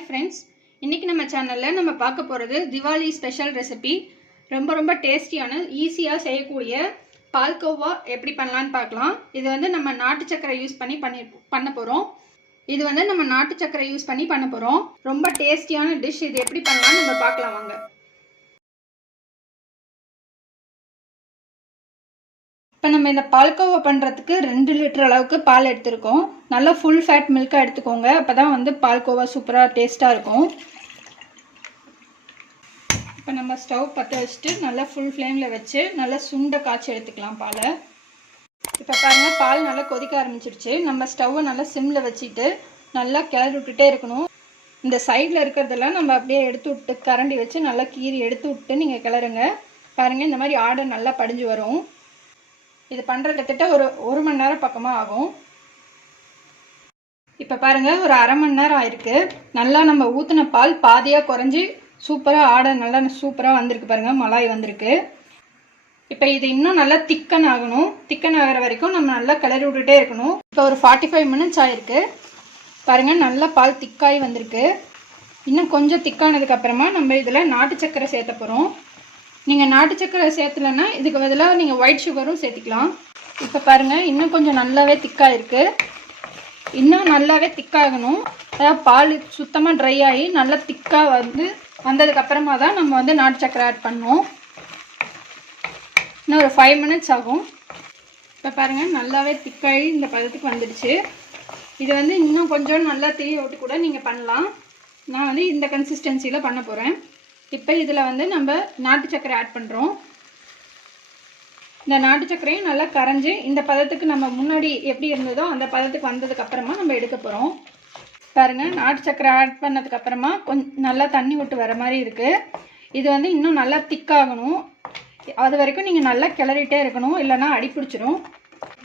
Hi friends, இன்றைக்கி நம்ம சேனலில் நம்ம பார்க்க போகிறது திவாலி ஸ்பெஷல் ரெசிபி. ரொம்ப டேஸ்டியான ஈஸியாக செய்யக்கூடிய பால்கோவா எப்படி பண்ணலான்னு பார்க்கலாம். இது வந்து நம்ம நாட்டு சக்கரை யூஸ் பண்ணி பண்ண போகிறோம். ரொம்ப டேஸ்டியான டிஷ். இது எப்படி பண்ணலான்னு நம்ம பார்க்கலாம் வாங்க. இப்போ நம்ம இந்த பால்கோவா பண்ணுறதுக்கு 2 லிட்டர் அளவுக்கு பால் எடுத்துருக்கோம். நல்லா ஃபுல் ஃபேட் மில்காக எடுத்துக்கோங்க. அப்போ தான் வந்து பால்கோவா சூப்பராக டேஸ்ட்டாக இருக்கும். இப்போ நம்ம ஸ்டவ் பற்ற வச்சுட்டு நல்லா ஃபுல் ஃப்ளேமில் வச்சு நல்லா சுண்டை காய்ச்சி எடுத்துக்கலாம் பாலை. இப்போ பாருங்கள், பால் நல்லா கொதிக்க ஆரம்பிச்சிருச்சு. நம்ம ஸ்டவ்வை நல்லா சிம்மில் வச்சுட்டு நல்லா கிளறி விட்டுட்டே இருக்கணும். இந்த சைடில் இருக்கிறதெல்லாம் நம்ம அப்படியே எடுத்து விட்டு கரண்டி வச்சு நல்லா கீறி எடுத்து விட்டு நீங்கள் கிளறுங்க. பாருங்கள், இந்த மாதிரி ஆடை நல்லா படிஞ்சு வரும். இது பண்ணுறது கிட்டத்தட்ட ஒரு மணி நேரம் பக்கமாக ஆகும். இப்போ பாருங்கள், ஒரு அரை மணி நேரம் ஆயிருக்கு. நல்லா நம்ம ஊற்றின பால் பாதியாக குறைஞ்சி சூப்பராக ஆடை நல்லா சூப்பராக வந்திருக்கு. பாருங்கள், மலாய் வந்திருக்கு. இப்போ இது இன்னும் நல்லா திக்கன் ஆகணும். திக்கன் ஆகிற வரைக்கும் நம்ம நல்லா கிளறி விட்டுட்டே இருக்கணும். இப்போ ஒரு 45 மினிட்ஸ் ஆயிருக்கு. பாருங்கள், நல்லா பால் திக்காகி வந்திருக்கு. இன்னும் கொஞ்சம் திக்கானதுக்கப்புறமா நம்ம இதில் நாட்டு சக்கரை சேர்த்த போகிறோம். நீங்கள் நாட்டு சக்கரை சேர்த்துலன்னா இதுக்கு பதிலாக நீங்கள் ஒயிட் சுகரும் சேர்த்துக்கலாம். இப்போ பாருங்கள், இன்னும் கொஞ்சம் நல்லாவே திக்காக இருக்குது. இன்னும் நல்லாவே திக்காகணும். அதாவது பால் சுத்தமாக ட்ரை ஆகி நல்லா திக்காக வந்ததுக்கப்புறமா தான் நம்ம வந்து நாட்டு சக்கரை ஆட் பண்ணுவோம். இன்னும் ஒரு 5 மினிட்ஸ் ஆகும். இப்போ பாருங்கள், நல்லாவே திக்காகி இந்த பதத்துக்கு வந்துடுச்சு. இது வந்து இன்னும் கொஞ்சம் நல்லா திரிய விட்டு கூட நீங்கள் பண்ணலாம். நான் வந்து இந்த கன்சிஸ்டன்சியில் பண்ண போகிறேன். இப்போ இதில் வந்து நம்ம நாட்டு சக்கரை ஆட் பண்ணுறோம். இந்த நாட்டு சக்கரையும் நல்லா கரைஞ்சி இந்த பதத்துக்கு நம்ம முன்னாடி எப்படி இருந்ததோ அந்த பதத்துக்கு வந்ததுக்கப்புறமா நம்ம எடுக்க போகிறோம். பாருங்கள், நாட்டு சக்கரை ஆட் பண்ணதுக்கப்புறமா கொஞ்சம் நல்லா தண்ணி விட்டு வர மாதிரி இருக்குது. இது வந்து இன்னும் நல்லா திக்காகணும். அது வரைக்கும் நீங்கள் நல்லா கிளறிட்டே இருக்கணும், இல்லைனா அடி பிடிச்சிரும்.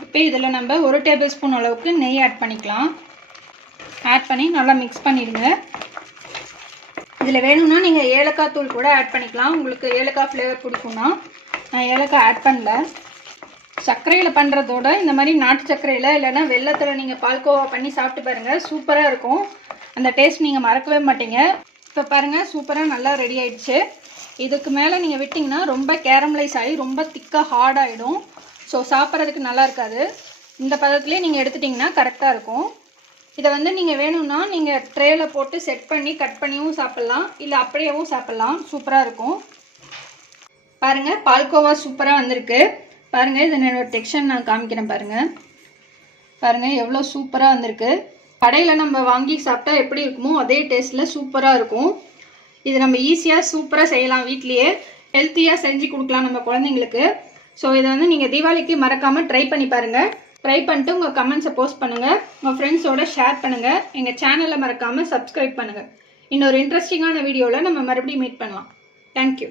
இப்போ இதில் நம்ம 1 டேபிள் ஸ்பூன் அளவுக்கு நெய் ஆட் பண்ணிக்கலாம். ஆட் பண்ணி நல்லா மிக்ஸ் பண்ணிடுங்க. இதில் வேணும்னா நீங்கள் ஏலக்காய் தூள் கூட ஆட் பண்ணிக்கலாம். உங்களுக்கு ஏலக்காய் ஃப்ளேவர் பிடிக்கும்னா. நான் ஏலக்காய் ஆட் பண்ணல. சர்க்கரையில் பண்ணுறதோட இந்த மாதிரி நாட்டு சர்க்கரையில் இல்லைன்னா வெல்லத்தில் நீங்கள் பால்கோவா பண்ணி சாப்பிட்டு பாருங்கள், சூப்பராக இருக்கும். அந்த டேஸ்ட் நீங்கள் மறக்கவே மாட்டீங்க. இப்போ பாருங்கள், சூப்பராக நல்லா ரெடி ஆகிடுச்சு. இதுக்கு மேலே நீங்கள் விட்டிங்கன்னா ரொம்ப கேரமலைஸ் ஆகி ரொம்ப திக்காக ஹார்டாகிடும். ஸோ சாப்பிட்றதுக்கு நல்லா இருக்காது. இந்த பதத்துலேயே நீங்கள் எடுத்துட்டிங்கன்னா கரெக்டாக இருக்கும். இதை வந்து நீங்கள் வேணும்னா நீங்கள் ட்ரேயில் போட்டு செட் பண்ணி கட் பண்ணியும் சாப்பிட்லாம், இல்லை அப்படியேவும் சாப்பிட்லாம். சூப்பராக இருக்கும். பாருங்கள், பால்கோவா சூப்பராக வந்திருக்கு. பாருங்கள், இது என்னோடய டெக்ஸ்சர் நான் காமிக்கிறேன். பாருங்கள் எவ்வளோ சூப்பராக வந்திருக்கு. கடையில் நம்ம வாங்கி சாப்பிட்டா எப்படி இருக்குமோ அதே டேஸ்ட்டில் சூப்பராக இருக்கும். இது நம்ம ஈஸியாக சூப்பராக செய்யலாம். வீட்லேயே ஹெல்த்தியாக செஞ்சு கொடுக்கலாம் நம்ம குழந்தைங்களுக்கு. ஸோ இதை வந்து நீங்கள் தீபாவளிக்கு மறக்காமல் ட்ரை பண்ணி பாருங்கள். ட்ரை பண்ணிட்டு உங்கள் கமெண்ட்ஸை போஸ்ட் பண்ணுங்கள், உங்கள் ஃப்ரெண்ட்ஸோட ஷேர் பண்ணுங்கள். எங்கள் சேனலை மறக்காமல் சப்ஸ்கிரைப் பண்ணுங்கள். இன்னொரு இன்ட்ரெஸ்டிங்கான வீடியோவில் நம்ம மறுபடியும் மீட் பண்ணலாம். தேங்க்யூ.